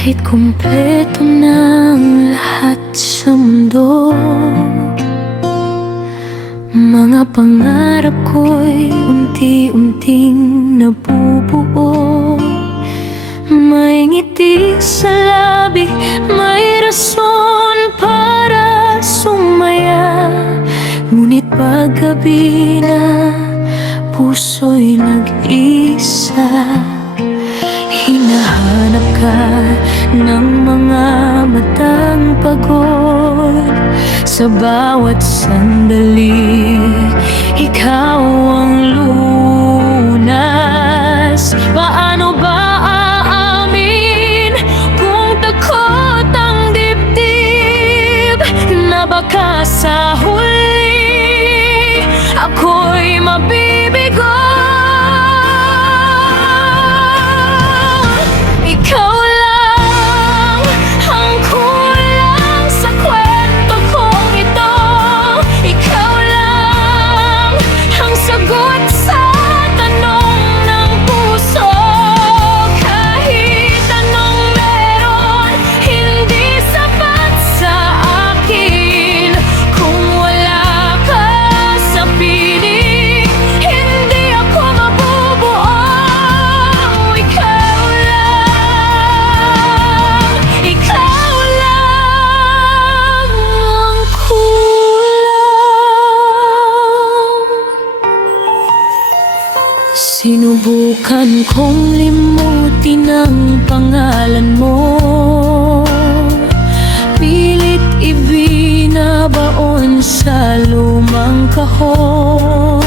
Kahit kumpleto ng lahat sa mundo, mga pangarap ko'y unti-unting nabubuo. May ngiti sa labi, may rason para sumaya. Ngunit paggabi na, puso'y nag-isa. Hinahanap ka ng mga matang pagod. Sa bawat sandali, ikaw ang lunas. Paano ba aamin kung takot ang dibdib, na baka sa huli ako'y mabibigo? Ikaw lang ang kulang sa kwento kong ito. Ikaw lang ang sagot sa tanong ng puso. Kahit anong meron, hindi sapat sa akin kung wala ka sa piling. Hindi ako mabubuo. Ikaw lang ang kulang. Sinubukan kong limutin ang pangalan mo, pilit ibinabaon sa lumang kahon.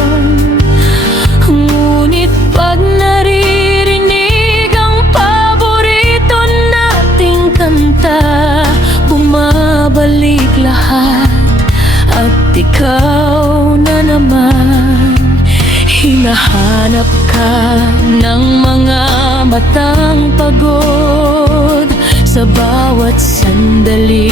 Ngunit pag naririnig ang paborito nating kanta, bumabalik lahat at ikaw na naman. Hinahanap ka ng mga matang pagod. Sa bawat sandali,